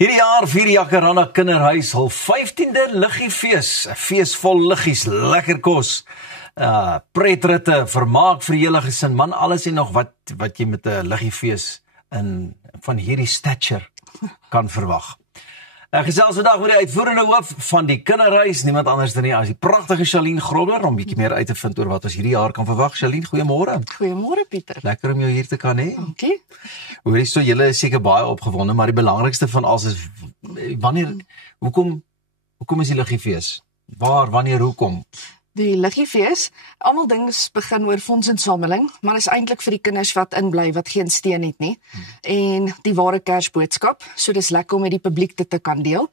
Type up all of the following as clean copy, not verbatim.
Hierdie jaar vier Jacaranda Kinderhuis hul 15de liggiefees. 'n Fees vol liggies, lekker kos, pretritte, vermaak vir die hele gesin, man, alles en nog wat jy met 'n liggiefees van hierdie stature kan verwag. Gesels vandag met die uitvoerende hoof van die Kinderhuis, niemand anders dan nie as die pragtige Charlene Grobler, om bietjie meer uit te vind oor wat ons hierdie jaar kan verwag. Charlene, goeiemôre. Goeiemôre Pieter. Lekker om jou hier te kan hê. Dankie. Hoorie, so julle is seker baie opgewonde, maar die belangrikste van alles is hoekom is die liggiefees? Waar, wanneer, hoekom? Die liggiefees, almal dinge begin oor fondsinsameling, maar is eintlik vir die kinders wat inbly, wat geen steun het nie. En die ware Kersboodskap, so dis lekker om met die publiek dit te kan deel.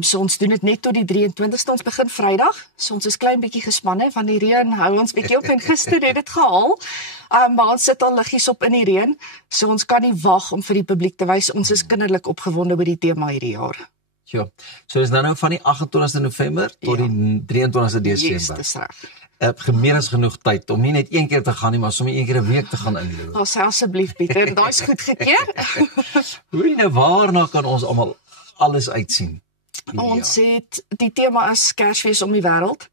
So ons doen dit net tot die 23ste, ons begin Vrydag, so ons is klein bietjie gespanne, van die reën hou ons bietjie op, en gister het dit gehaal, maar ons sit al liggies op in die reën, so ons kan nie wag om vir die publiek te wys, ons is kinderlik opgewonde oor die tema hierdie jaar. Ja, so is nou van die 28ste November tot die 23ste Desember. Yes, dis reg. Meer as genoeg tyd om nie net een keer te gaan nie, maar sommer een keer 'n week te gaan inloop. Asseblief Pieter, daai is goed gekeer. Hoorie, nou waarna kan ons almal alles uitsien? Ons het, die tema is Kersfees om die wêreld.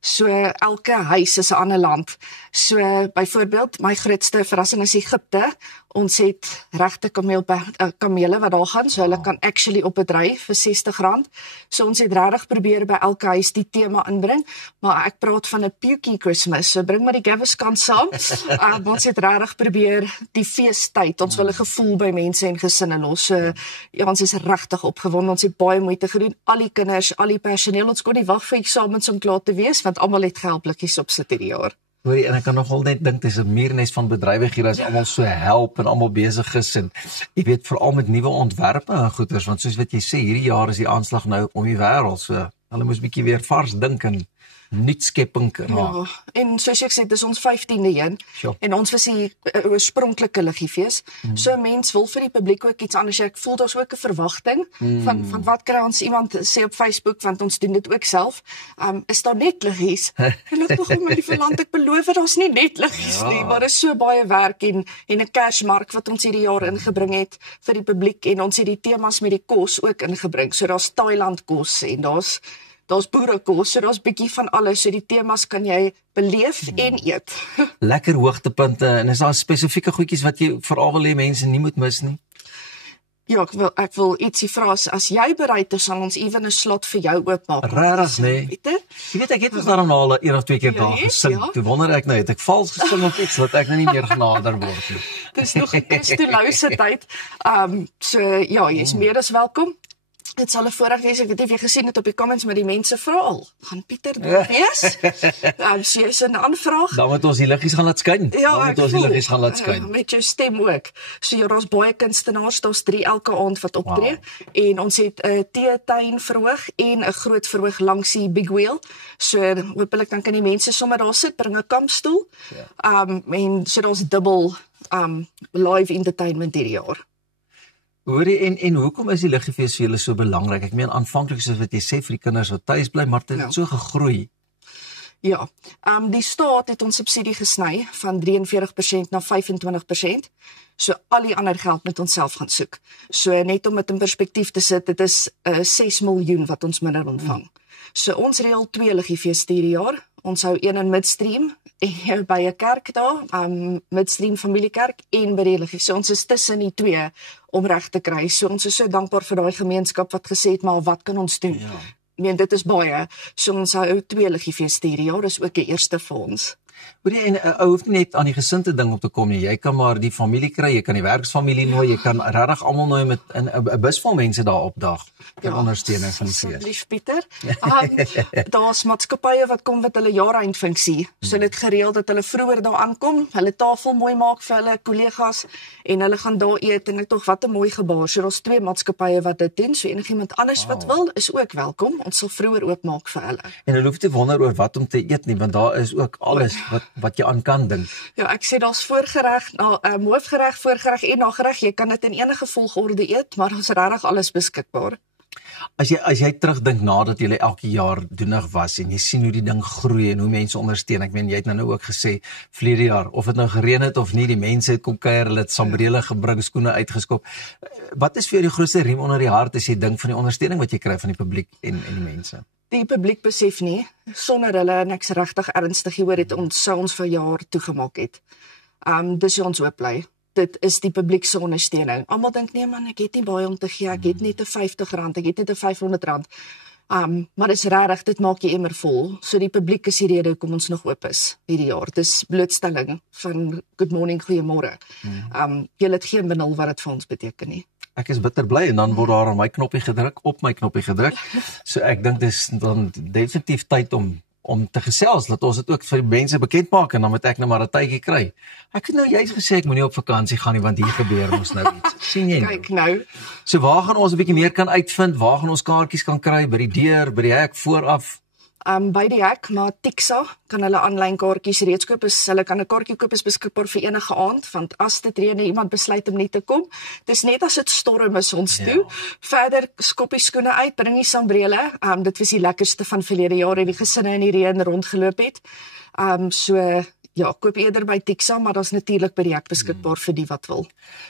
So elke huis is 'n ander land. So byvoorbeeld, my grootste verrassing is Egipte. Ons het regte kamele wat daar gaan, so hulle kan actually op 'n ry vir R60. So ons het regtig probeer by elke huis die tema inbring, maar ek praat van 'n Pukie Christmas, so bring maar die Gaviscon saam. Ons het regtig probeer die feestyd, ons wil 'n gevoel by mense en gesinne los. So ja, ons is regtig opgewonde, ons het baie moeite gedoen, al die kinders, al die personeel, ons kon nie wag vir eksamens om klaar te wees, want almal het gehelplikkies opsit hierdie jaar. Hoorie, en ek kan nogal net dink, dis 'n muurnes van bedrywighede as almal so help en almal besig is, en jy weet, veral met nuwe ontwerpe en goeders, want soos wat jy sê, hierdie jaar is die aanslag nou om die wêreld, so hulle moes bietjie weer vars dink en nuutskepping raak. Ja, en soos ek sê, dis ons 15de een, Sure. En ons was die oorspronklike liggiefees, so mens wil vir die publiek ook iets anders, ek voel daar's ook 'n verwagting, van wat kry ons, iemand sê op Facebook, want ons doen dit ook self, is daar net liggies? En ek begin met die verland, ek beloof, daar's nie net liggies nie, maar is so baie werk, en 'n Kersmark wat ons hierdie jaar ingebring het, vir die publiek, en ons het die temas met die kos ook ingebring, so daar's Thailand kos, en daar's boerekos, so daar's bietjie van alles, so die temas kan jy beleef en eet. Lekker hoogtepunte, en is daar spesifieke goedjies wat jy veral wil hê mense nie moet mis nie? Ja, ek wil ietsie vra, as jy bereid is, sal ons ewen 'n slot vir jou oopmaak. Regtig, nee. Pieter? Jy weet, ek het ons daarom al 1 of 2 keer daar gesing, toe wonder ek nou, het ek vals gesing of iets, dat ek nou nie meer genader word nie. Dis nog 'n Christolouse tyd, so ja, jy is meer as welkom. Dit sal 'n voorreg wees, ek weet nie of jy gesien het op die comments, maar die mense vra al, gaan Pieter daar wees? So is 'n aanvraag. Dan moet ons die liggies gaan laat skyn. Ja, Dan moet ons die liggies gaan laat skyn. Met jou stem ook. So ja, daar's baie kunstenaars, daar's 3 elke aand wat optree, en ons het 'n teetuin verhoog en 'n groot verhoog langs die big wheel. So hopelik dan kan die mense sommer daar sit, bring 'n kampstoel. En so daar's dubbel live entertainment hierdie jaar. Hoorie, en hoekom is die liggiefees vir julle so belangrik? Ek meen, aanvanklik soos wat jy sê, vir die kinders wat tuis bly, maar dit het so gegroei. Ja, die staat het ons subsidie gesny van 43% na 25%, so al die ander geld moet ons self gaan soek. So net om dit in perspektief te sit, dit is 6 miljoen wat ons minder ontvang. So ons reël 2 liggiefeeste hierdie jaar, ons hou een in Midstream, by 'n kerk daar, Midstream Familiekerk, en by die liggies. So ons is tussen die 2 om reg te kry. So ons is so dankbaar vir daai gemeenskap wat gesê het, maar wat kan ons doen? Ja. Ek meen, dit is baie. So ons hou 2 liggiefeeste hierdie jaar, dis ook 'n eerste vir ons. Hoorie, en ou hoef nie net aan die gesinte ding op te kom nie. Jy kan maar die familie kry, jy kan die werksfamilie nooi, jy kan regtig almal nooi met 'n bus vol mense daar opdag ter ondersteuning van die fees. Asseblief Pieter. Daar's maatskappye wat kom met hulle jaareindfunksie. So hulle het gereël dat hulle vroeër daar aankom, hulle tafel mooi maak vir hulle kollegas, en hulle gaan daar eet, en ek tog wat 'n mooi gebaar. So daar's 2 maatskappye wat dit doen, so enigiemand anders wat wil, is ook welkom. Ons sal vroeër oopmaak vir hulle. En hulle hoef te wonder oor wat om te eet nie, want daar is ook alles wat jy aan kan dink. Ja, ek sê daar's voorgereg, hoofgereg, voorgereg en nagereg. Jy kan dit in enige volgorde eet, maar ons regtig alles beskikbaar. As jy terugdink nadat jy elke jaar doenig was en jy sien hoe die ding groei en hoe mense ondersteun. Ek meen jy het nou ook gesê verlede jaar of dit nou gereën het of nie, die mense het kom kuier, hulle het sambrele gebring, skoene uitgeskop. Wat is vir jou die grootste riem onder die hart as jy dink van die ondersteuning wat jy kry van die publiek en die mense? Die publiek besef nie, sonder hulle, en ek's regtig ernstig hieroor, het sou ons vir jaar toegemaak het. Dis hoe ons hoop bly. Dit is die publiek se ondersteuning. Almal dink nee man, ek het nie baie om te gee, ek het net 'n R50, ek het net 'n R500. Maar dis regtig, dit maak jy immer vol. So die publiek is die rede hoekom ons nog oop is hierdie jaar. Dis blootstelling van good morning, goeiemôre. Julle het geen benul wat dit vir ons beteken nie. Ek is bitter bly en dan word daar op my knoppie gedruk. So ek dink dis dan definitief tyd om te gesels, dat ons dit ook vir die mense bekend maak en dan moet ek nou maar 'n tydjie kry. Ek het nou juist gesê ek moenie op vakansie gaan nie want hier gebeur mos nou iets. Sien jy nou? Kyk nou. So waar gaan ons 'n bietjie meer kan uitvind? Waar gaan ons kaartjies kan kry? By die deur, by die hek, vooraf? By die hek, maar Tixa kan hulle aanlyn kaartjies reeds koop. Hulle kan 'n kaartjie koop, is beskikbaar vir enige aand, want as dit reën en iemand besluit om nie te kom, dis net as dit storm is ons toe. Verder skop die skoene uit, bring die sambrele. Dit was die lekkerste van verlede jare, die gesinne in die reën rondgeloop het. So ja, koop eerder by Tixa, maar daar's natuurlik by die hek beskikbaar vir die wat wil.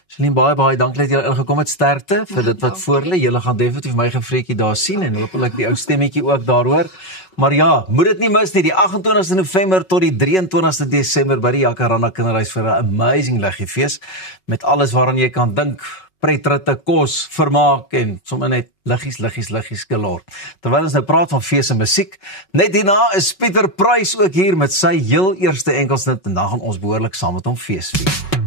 Celine, baie dankie dat jy ingekom het, sterkte vir dit wat voor lê. Julle gaan definitief my gevreetjie daar sien en hopelik die ou stemmetjie ook daar hoor. Maar ja, moet dit nie mis nie, die 28ste November tot die 23ste Desember by die Jacaranda Kinderhuis vir 'n amazing liggiefees met alles waaraan jy kan dink. Pretritte, kos, vermaak en sommer net liggies galore. Terwyl ons nou praat van fees en musiek, net hierna is Pieter Pruis ook hier met sy heel eerste enkelsnit en dan gaan ons behoorlik saam met hom fees vier.